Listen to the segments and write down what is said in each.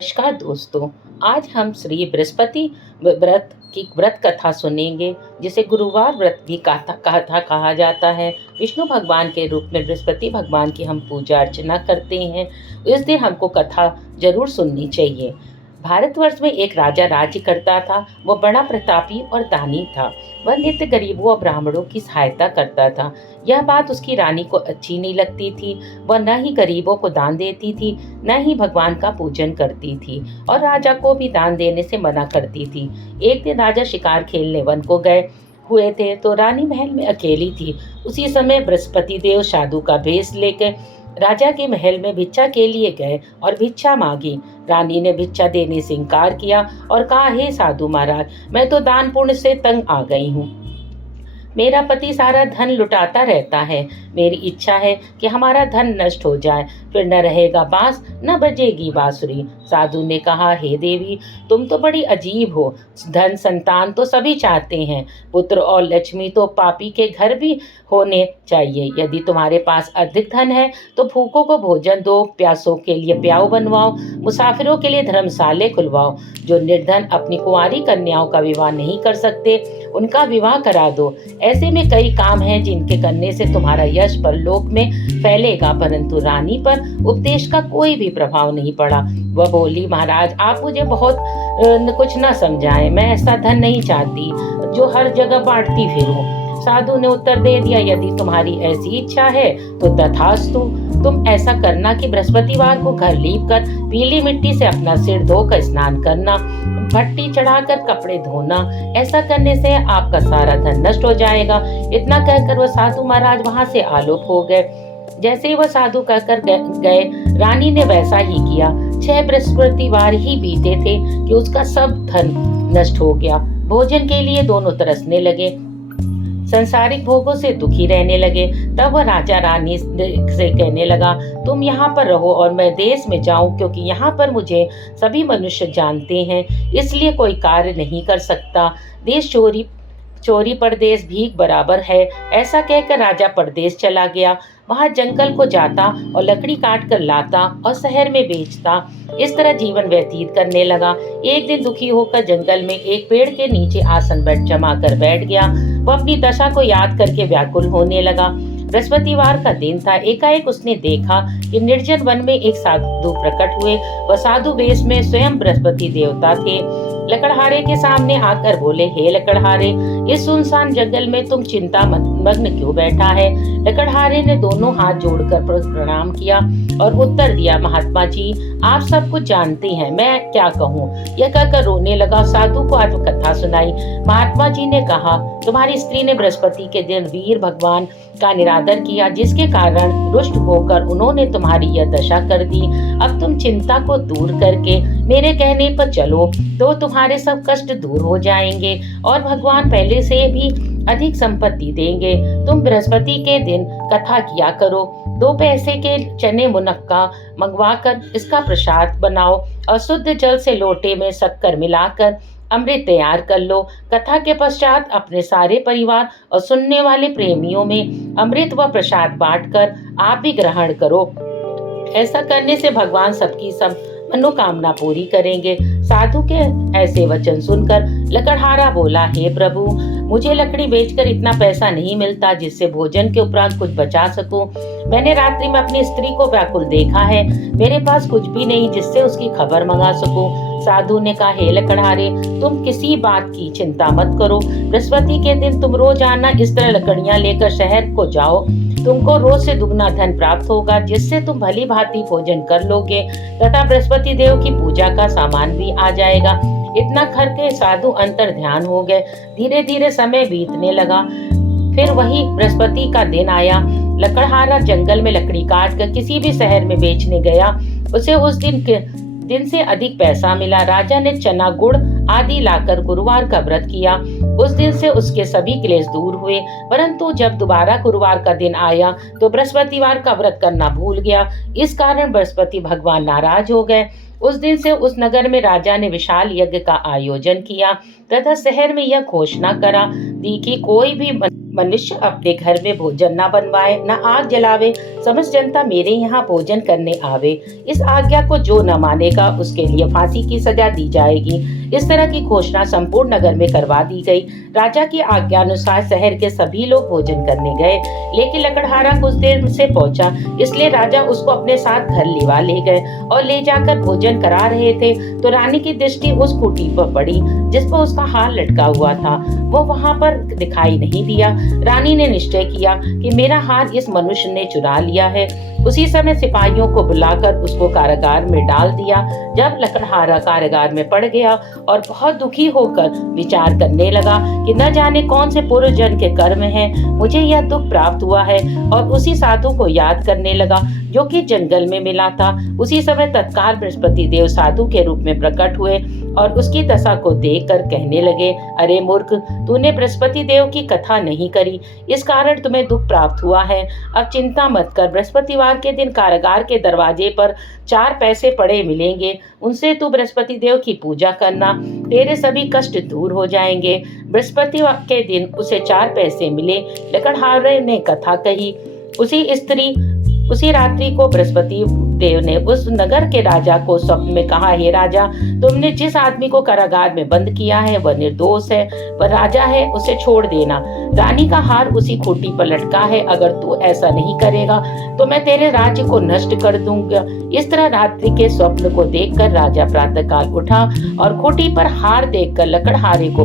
नमस्कार दोस्तों। आज हम श्री बृहस्पति व्रत की व्रत कथा सुनेंगे, जिसे गुरुवार व्रत भी कथा कहा जाता है। विष्णु भगवान के रूप में बृहस्पति भगवान की हम पूजा अर्चना करते हैं। इस दिन हमको कथा जरूर सुननी चाहिए। भारतवर्ष में एक राजा राज्य करता था। वह बड़ा प्रतापी और दानी था। वह नित्य गरीबों और ब्राह्मणों की सहायता करता था। यह बात उसकी रानी को अच्छी नहीं लगती थी। वह न ही गरीबों को दान देती थी, न ही भगवान का पूजन करती थी, और राजा को भी दान देने से मना करती थी। एक दिन राजा शिकार खेलने वन को गए हुए थे, तो रानी महल में अकेली थी। उसी समय बृहस्पति देव साधु का भेष लेकर राजा के महल में भिक्षा के लिए गए और भिक्षा मांगी। रानी ने भिक्षा देने से इनकार किया और कहा, हे साधु महाराज, मैं तो दान पुण्य से तंग आ गई हूँ। मेरा पति सारा धन लुटाता रहता है। मेरी इच्छा है कि हमारा धन नष्ट हो जाए, फिर न रहेगा बांस न बजेगी बांसुरी। साधु ने कहा, हे देवी, तुम तो बड़ी अजीब हो। धन संतान तो सभी चाहते हैं, पुत्र और लक्ष्मी तो पापी के घर भी होने चाहिए। यदि तुम्हारे पास अधिक धन है तो भूखों को भोजन दो, प्यासों के लिए प्याऊ बनवाओ, मुसाफिरों के लिए धर्मशाले खुलवाओ। जो निर्धन अपनी कुंवारी कन्याओं का विवाह नहीं कर सकते, उनका विवाह करा दो। ऐसे में कई काम हैं जिनके करने से तुम्हारा यश परलोक में फैलेगा। परंतु रानी पर उपदेश का कोई भी प्रभाव नहीं पड़ा। वह बोली, महाराज, आप मुझे बहुत कुछ न समझाएं। मैं ऐसा धन नहीं चाहती जो हर जगह बांटती फिरूं। साधु ने उत्तर दे दिया, यदि तुम्हारी ऐसी इच्छा है तो तथास्तु। तुम ऐसा करना कि बृहस्पतिवार को घर लीप कर पीली मिट्टी से अपना सिर धोकर स्नान करना, भट्टी चढ़ाकर कपड़े धोना। ऐसा करने से आपका सारा धन नष्ट हो जाएगा। इतना कहकर वह साधु महाराज वहां से आलोप हो गए। जैसे ही वह साधु कहकर गए, रानी ने वैसा ही किया। 6 बृहस्पतिवार ही बीते थे कि उसका सब धन नष्ट हो गया। भोजन के लिए दोनों तरसने लगे, संसारिक भोगों से दुखी रहने लगे। तब वह राजा रानी से कहने लगा, तुम यहाँ पर रहो और मैं देश में जाऊं, क्योंकि यहाँ पर मुझे सभी मनुष्य जानते हैं, इसलिए कोई कार्य नहीं कर सकता। देश चोरी परदेश भीख बराबर है। ऐसा कहकर राजा परदेश चला गया। वहां जंगल को जाता और लकड़ी काट कर लाता और शहर में बेचता। इस तरह जीवन व्यतीत करने लगा। एक दिन दुखी होकर जंगल में एक पेड़ के नीचे आसन जमा कर बैठ गया। वह अपनी दशा को याद करके व्याकुल होने लगा। बृहस्पतिवार का दिन था। एकाएक उसने देखा कि निर्जन वन में एक साधु प्रकट हुए। वह साधु वेश में स्वयं बृहस्पति देवता थे। लकड़हारे के सामने आकर बोले, हे लकड़हारे, इस सुनसान जंगल में तुम चिंता मग्न क्यों बैठा है? लकड़हारे ने दोनों हाथ जोड़कर प्रणाम किया और उत्तर दिया, महात्मा जी, आप सब कुछ जानते हैं, मैं क्या कहूँ। यह कहकर रोने लगा। साधु को आत्मकथा सुनाई। महात्मा जी ने कहा, तुम्हारी स्त्री ने बृहस्पति के दिन वीर भगवान का निरादर किया, जिसके कारण रुष्ट होकर उन्होंने तुम्हारी यह दशा कर दी। अब तुम चिंता को दूर करके मेरे कहने पर चलो तो तुम्हारे सब कष्ट दूर हो जाएंगे और भगवान पहले से भी अधिक संपत्ति देंगे। तुम बृहस्पति के दिन कथा किया करो। 2 पैसे के चने मुनक्का मंगवाकर इसका प्रसाद बनाओ और शुद्ध जल से लोटे में शक्कर मिलाकर अमृत तैयार कर लो। कथा के पश्चात अपने सारे परिवार और सुनने वाले प्रेमियों में अमृत व प्रसाद बांटकर आप भी ग्रहण करो। ऐसा करने से भगवान सबकी सब मनोकामना पूरी करेंगे। साधु के ऐसे वचन सुनकर लकड़हारा बोला, हे प्रभु, मुझे लकड़ी बेचकर इतना पैसा नहीं मिलता जिससे भोजन के उपरांत कुछ बचा सकूं। मैंने रात्रि में अपनी स्त्री को व्याकुल देखा है। मेरे पास कुछ भी नहीं जिससे उसकी खबर मंगा सकूं। साधु ने कहा, हे लकड़हारे, तुम किसी बात की चिंता मत करो। बृहस्पति के दिन तुम रोज आना, इस तरह लकड़ियां लेकर शहर को जाओ। तुमको रोज से दुगना धन प्राप्त होगा, जिससे तुम भली भांति भोजन कर लोगे तथा बृहस्पति देव की पूजा का सामान भी आ जाएगा। इतना करके साधु अंतर ध्यान हो गए। धीरे धीरे समय बीतने लगा। फिर वही बृहस्पति का दिन आया। लकड़हारा जंगल में लकड़ी काट कर किसी भी शहर में बेचने गया। उसे उस दिन से अधिक पैसा मिला। राजा ने चना गुड़ आदि लाकर गुरुवार का व्रत किया। उस दिन से उसके सभी क्लेश दूर हुए। परंतु जब दोबारा गुरुवार का दिन आया तो बृहस्पतिवार का व्रत करना भूल गया। इस कारण बृहस्पति भगवान नाराज हो गए। उस दिन से उस नगर में राजा ने विशाल यज्ञ का आयोजन किया तथा शहर में यह घोषणा करा दी कि कोई भी मनुष्य अपने घर में भोजन न बनवाए, न आग जलावे, समस्त जनता मेरे यहाँ भोजन करने आवे। इस आज्ञा को जो न मानेगा उसके लिए फांसी की सजा दी जाएगी। इस तरह की घोषणा संपूर्ण नगर में करवा दी गई। राजा की आज्ञा अनुसार शहर के सभी लोग भोजन करने गए, लेकिन लकड़हारा कुछ देर से पहुंचा, इसलिए राजा उसको अपने साथ घर लिवा ले गए और ले जाकर भोजन करा रहे थे तो रानी की दृष्टि उस खूंटी पर पड़ी जिस पर उसका हार लटका हुआ था। वो वहां पर दिखाई नहीं दिया। रानी ने निश्चय किया कि मेरा हार इस मनुष्य ने चुरा लिया है। उसी समय सिपाहियों को बुलाकर उसको कारागार में डाल दिया। जब लकड़हारा कारागार में पड़ गया और बहुत दुखी होकर विचार करने लगा कि न जाने कौन से पूर्व जन्म के कर्म हैं, मुझे यह दुख प्राप्त हुआ है, और उसी साधु को याद करने लगा जो कि जंगल में मिला था। उसी समय तत्काल बृहस्पति देव साधु के रूप में प्रकट हुए और उसकी दशा को देखकर कहने लगे, अरे मूर्ख, तूने बृहस्पति देव की कथा नहीं करी, इस कारण तुम्हें दुख प्राप्त हुआ है। अब चिंता मत कर, बृहस्पतिवार के दिन कारागार के दरवाजे पर 4 पैसे पड़े मिलेंगे, उनसे तू बृहस्पति देव की पूजा करना, तेरे सभी कष्ट दूर हो जाएंगे। बृहस्पतिवार के दिन उसे 4 पैसे मिले। लकड़हारे ने कथा कही। उसी रात्रि को बृहस्पति देव ने उस नगर के राजा को स्वप्न में कहा, हे राजा, तुमने जिस आदमी को कारागार में बंद किया है वह निर्दोष है, वह राजा है, उसे छोड़ देना। रानी का हार उसी खूंटी पर लटका है, अगर तू ऐसा नहीं करेगा तो मैं तेरे राज्य को नष्ट कर दूंगा। इस तरह रात्रि के स्वप्न को देखकर राजा प्रातःकाल उठा और खूंटी पर हार देखकर लकड़हारे को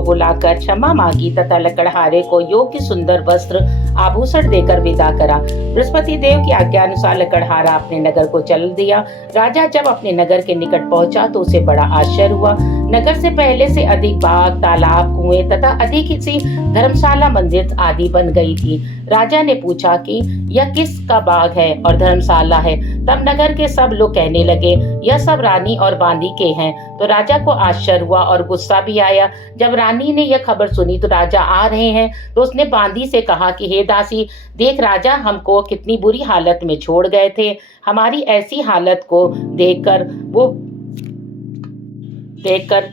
बुलाकर क्षमा मांगी तथा लकड़हारे को योग्य सुंदर वस्त्र आभूषण देकर विदा करा। बृहस्पति देव की आज्ञा अनुसार लकड़हारा अपने नगर को चल दिया। राजा जब अपने नगर के निकट पहुंचा तो उसे बड़ा आश्चर्य हुआ। नगर से पहले से अधिक बाग, तालाब, कुएं तथा अधिक सी धर्मशाला, मंदिर आदि बन गई थी। राजा ने पूछा कि यह किसका बाग है और धर्मशाला है। तब नगर के सब लोग कहने लगे, यह सब रानी और बांदी के हैं। तो राजा को आश्चर्य हुआ और गुस्सा भी आया। जब रानी ने यह खबर सुनी तो राजा आ रहे हैं तो उसने बांदी से कहा कि हे दासी, देख राजा हमको कितनी बुरी हालत में छोड़ गए थे। हमारी ऐसी हालत को देखकर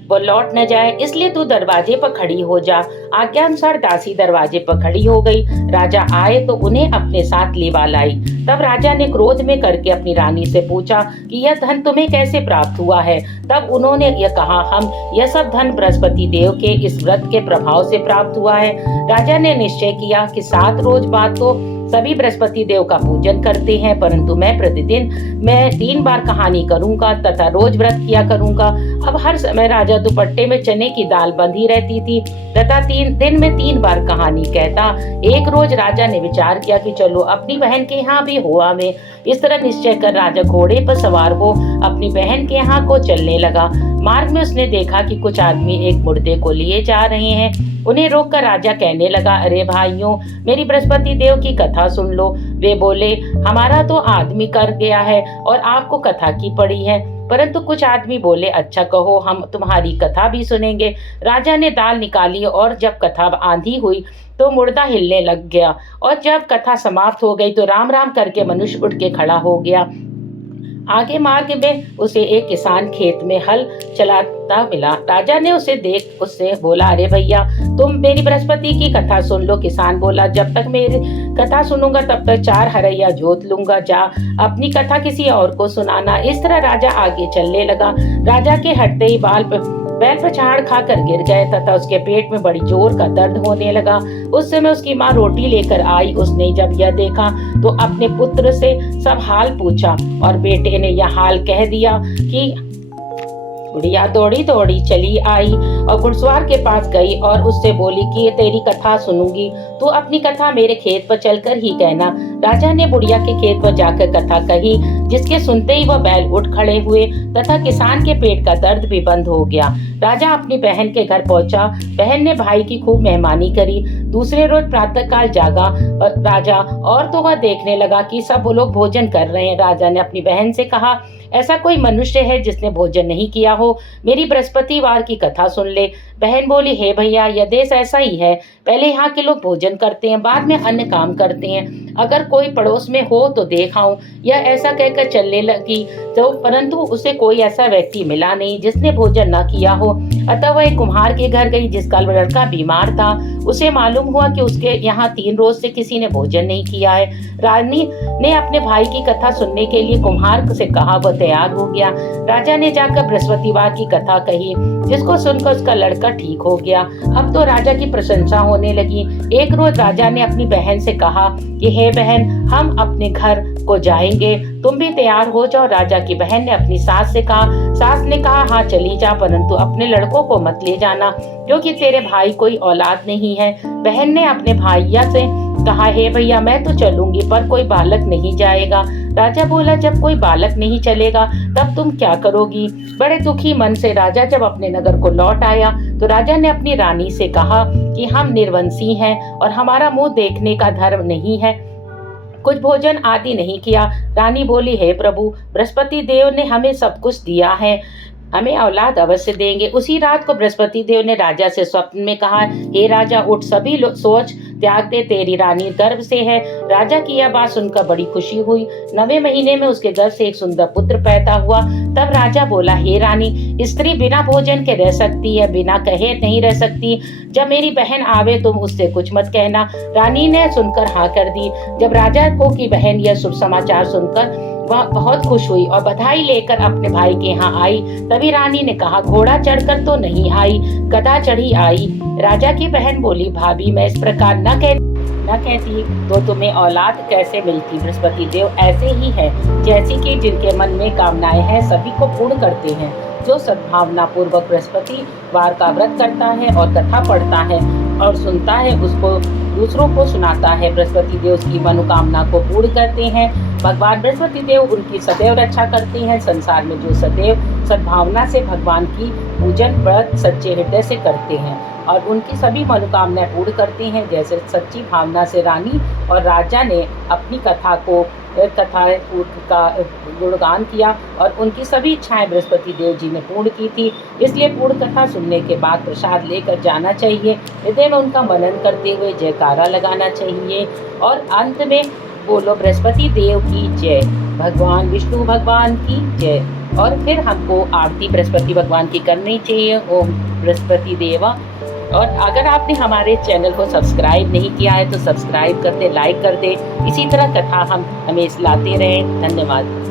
वो लौट न जाए, इसलिए तू दरवाजे पर खड़ी हो जा। आज्ञा अनुसार दासी दरवाजे पर खड़ी हो गई। राजा आए तो उन्हें अपने साथ लेवा लाई। तब राजा ने क्रोध में करके अपनी रानी से पूछा कि यह धन तुम्हें कैसे प्राप्त हुआ है। तब उन्होंने यह कहा, हम यह सब धन बृहस्पति देव के इस व्रत के प्रभाव से प्राप्त हुआ है। राजा ने निश्चय किया कि 7 रोज बाद तो सभी बृहस्पति देव का पूजन करते हैं, परंतु मैं प्रतिदिन 3 बार कहानी करूंगा तथा रोज व्रत किया करूंगा। अब हर समय राजा दुपट्टे में चने की दाल बंधी रहती थी तथा 3 दिन में 3 बार कहानी कहता। एक रोज राजा ने विचार किया कि चलो अपनी बहन के यहाँ भी हो आवे। इस तरह निश्चय कर राजा घोड़े पर सवार हो अपनी बहन के यहाँ को चलने लगा। मार्ग में उसने देखा कि कुछ आदमी एक मुर्दे को लिए जा रहे हैं। उन्हें रोककर राजा कहने लगा, अरे भाइयों, मेरी बृहस्पति देव की कथा सुन लो। वे बोले, हमारा तो आदमी कर गया है और आपको कथा की पड़ी है। परंतु कुछ आदमी बोले, अच्छा कहो, हम तुम्हारी कथा भी सुनेंगे। राजा ने दाल निकाली और जब कथा आंधी हुई तो मुर्दा हिलने लग गया, और जब कथा समाप्त हो गई तो राम राम करके मनुष्य उठ के खड़ा हो गया। आगे मार्ग में उसे एक किसान खेत में हल चलाता मिला। राजा ने उसे देख उससे बोला, अरे भैया, तुम मेरी बृहस्पति की कथा सुन लो। किसान बोला, जब तक मेरी कथा सुनूंगा तब तक 4 हरैया जोत लूंगा, जा अपनी कथा किसी और को सुनाना। इस तरह राजा आगे चलने लगा। राजा के हटते ही बैल पछाड़ खाकर गिर गए तथा उसके पेट में बड़ी जोर का दर्द होने लगा। उस समय उसकी माँ रोटी लेकर आई। उसने जब यह देखा तो अपने पुत्र से सब हाल पूछा और बेटे ने यह हाल कह दिया कि बुढ़िया दौड़ी दौड़ी चली आई और घुड़सवार के पास गई और उससे बोली कि ये तेरी कथा सुनूंगी, तू अपनी कथा मेरे खेत पर चलकर ही कहना। राजा ने बुढ़िया के खेत पर जाकर कथा कही, जिसके सुनते ही वह बैल उठ खड़े हुए तथा किसान के पेट का दर्द भी बंद हो गया। राजा अपनी बहन के घर पहुंचा। बहन ने भाई की खूब मेहमानी करी। दूसरे रोज प्रातःकाल जागा राजा और तो वह देखने लगा कि सब लोग भोजन कर रहे हैं। राजा ने अपनी बहन से कहा, ऐसा कोई मनुष्य है जिसने भोजन नहीं किया हो, मेरी बृहस्पतिवार की कथा सुन ले। बहन बोली, हे भैया, यह देश ऐसा ही है, पहले यहाँ के लोग भोजन करते हैं, बाद में अन्य काम करते हैं। अगर कोई पड़ोस में हो तो देखाऊं। यह ऐसा कहकर चलने लगी तो परंतु उसे कोई ऐसा व्यक्ति मिला नहीं जिसने भोजन न किया हो। अतः वह एक कुम्हार के घर गई जिसका लड़का बीमार था। उसे मालूम हुआ कि उसके यहाँ 3 रोज से किसी ने भोजन नहीं किया है। रानी ने अपने भाई की कथा सुनने के लिए कुम्हार से कहा, वह तैयार हो गया। राजा ने जाकर बृहस्पतिवार की कथा कही, जिसको सुनकर उसका लड़का ठीक हो गया। अब तो राजा की प्रशंसा होने लगी। एक रोज राजा ने अपनी बहन से कहा कि हे बहन, हम अपने घर को जाएंगे, तुम भी तैयार हो जाओ। राजा की बहन ने अपनी सास से कहा। सास ने कहा, हाँ चली जा, परंतु अपने लड़कों को मत ले जाना, क्योंकि तेरे भाई कोई औलाद नहीं है। बहन ने अपने भैया से कहा, हे भैया, मैं तो चलूंगी, पर कोई बालक नहीं जाएगा। राजा बोला, जब कोई बालक नहीं चलेगा तब तुम क्या करोगी? बड़े दुखी मन से राजा जब अपने नगर को लौट आया तो राजा ने अपनी रानी से कहा कि हम निर्वंशी हैं और हमारा मुंह देखने का धर्म नहीं है, कुछ भोजन आदि नहीं किया। रानी बोली, हे प्रभु, बृहस्पति देव ने हमें सब कुछ दिया है, हमें औलाद अवश्य देंगे। उसी रात को बृहस्पति देव ने राजा से स्वप्न में कहा, हे राजा, उठ, सभी सोच त्याग दे, तेरी रानी गर्भ से है। राजा की यह बात सुनकर बड़ी खुशी हुई। 9वें महीने में उसके गर्भ से एक सुंदर पुत्र पैदा हुआ। तब राजा बोला, हे रानी, स्त्री बिना भोजन के रह सकती है, बिना कहे नहीं रह सकती। जब मेरी बहन आवे तुम उससे कुछ मत कहना। रानी ने सुनकर हाँ कर दी। जब राजा को की बहन यह शुभ समाचार सुनकर वह बहुत खुश हुई और बधाई लेकर अपने भाई के यहाँ आई। तभी रानी ने कहा, घोड़ा चढ़कर तो नहीं आई, गधा चढ़ी आई। राजा की बहन बोली, भाभी, मैं इस प्रकार न कहती तो तुम्हें औलाद कैसे मिलती? बृहस्पति देव ऐसे ही है, जैसी कि जिनके मन में कामनाएं हैं सभी को पूर्ण करते हैं। जो सद्भावना पूर्वक बृहस्पतिवार का व्रत करता है और कथा पढ़ता है और सुनता है, उसको दूसरों को सुनाता है, बृहस्पति देव उसकी मनोकामना को पूर्ण करते हैं। भगवान बृहस्पति देव उनकी सदैव रक्षा करते हैं। संसार में जो सदैव सद्भावना से भगवान की पूजन व्रत सच्चे हृदय से करते हैं और उनकी सभी मनोकामनाएं पूर्ण करते हैं, जैसे सच्ची भावना से रानी और राजा ने अपनी कथा का गुणगान किया और उनकी सभी इच्छाएं बृहस्पति देव जी ने पूर्ण की थी। इसलिए पूर्ण कथा सुनने के बाद प्रसाद लेकर जाना चाहिए, हृदय में उनका मनन करते हुए जयकारा लगाना चाहिए और अंत में बोलो, बृहस्पति देव की जय, भगवान विष्णु भगवान की जय। और फिर हमको आरती बृहस्पति भगवान की करनी चाहिए। ओम बृहस्पति देवा। और अगर आपने हमारे चैनल को सब्सक्राइब नहीं किया है तो सब्सक्राइब कर दे, लाइक कर दे। इसी तरह कथा हम हमें लाते रहें। धन्यवाद।